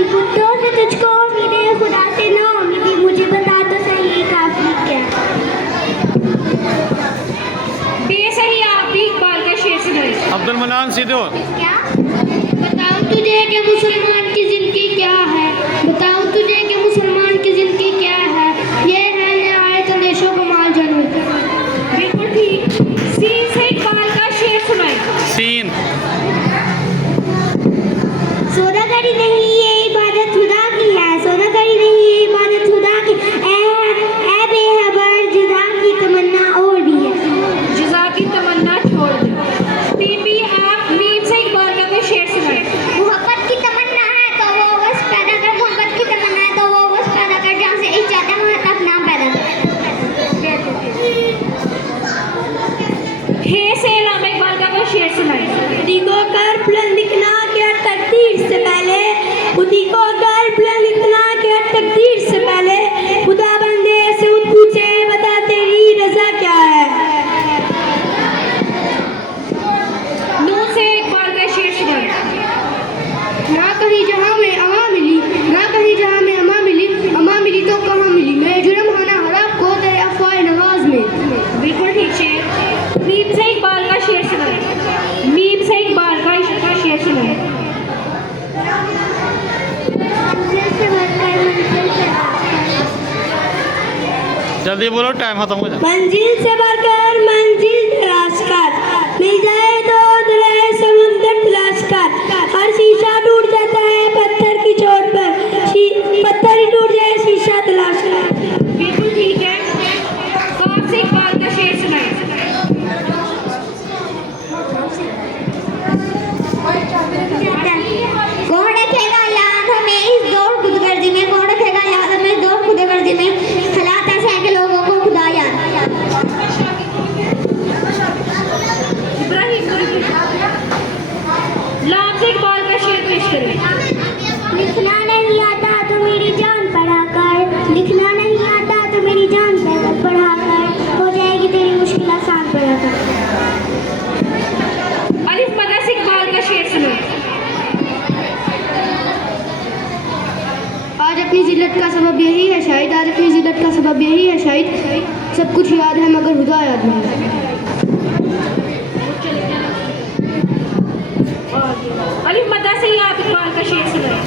काफी कुत्तों से तुझको उम्मीदें, खुदा से ना उम्मीदी, मुझे बता तो सही ये काफी क्या है। बेसही आप भी इकबाल का शेर सुनाइए। अब्दुल मनान सीधो। क्या बताऊं तुझे कि मुसलमान की जिंदगी क्या है, बताऊं तुझे कि मुसलमान की जिंदगी क्या है, ये है निहायत अंदेशों का माल जानू। बिल्कुल ठीक। सीन से इकबाल का शेर सुनाइए। सीन। सौदागरी नहीं ये इबादत खुदा की है, सौदागरी नहीं ये इबादत खुदा की, ऐ बेखबर जुदा की तमन्ना और भी है। जुज़ा की तमन्ना छोड़ दे। बीबी आप मीम से इकबाल का कोई शेर सुनाइए। मोहब्बत की तमन्ना है तो वो बस पैदा कर, मोहब्बत की तमन्ना है तो वो बस पैदा कर, जहाँ से इश्क चाहता है वहाँ तक नाम पैदा कर। हे से इलामा इकबाल का कोई शेर सुनाइए। खुदी को कर बुलंद दिखना क्या तकदीर से पहले, खुदी को कर बुलंद दिखना क्या तकदीर से पहले, खुदा बंदे से पूछे बता तेरी रजा क्या है। नून से इकबाल का शेर सुनाइए। ना कहीं जहाँ में अमा मिली, ना कहीं जहाँ में अमा मिली तो कहाँ मिली, मैं जुर्म होना हराम को तेरे अफवाह नवाज में। बिल्कुल ठीक शेर। मीम से इकबाल का शेर सुनाइए। मीम से इकबाल का शेर सुनाइए। जल्दी बोलो, टाइम खत्म हो जाए। मंजिल से बढ़कर मंजिल तलाश कर, मिल जाए तो दरिया समुंदर तलाश कर, हर शीशा टूट जाता है पत्थर की चोट पर, पत्थर ही टूट जाए शीशा तलाश कर। बिल्कुल ठीक है। कौन से इकबाल का शेर सुनाइए। कौन रखेगा याद हमें इस दौड़ खुदगर्जी में, कौन रखेगा याद हमें इस दौड़ खुदगर्जी में, हालात ऐसे हैं कि लोगों को खुदा याद। इब्राहिम लाम से इकबाल का शेर पेश करें। लिखना नहीं आता तो मेरी जान पढ़ा कर, लिखना नहीं आता तो मेरी जान पढ़ा कर, हो जाएगी तेरी मुश्किल आसान पढ़ा कर। अलिफ मदर से इकबाल का शेर सुनाइए। आज अपनी जिल्लत का सबब यही है शायद, आज अपनी जिल्लत का सबब यही है शायद, सब कुछ याद है मगर खुदा याद नहीं। अलिफ मदर से ही आप इकबाल का शेर सुनाइए।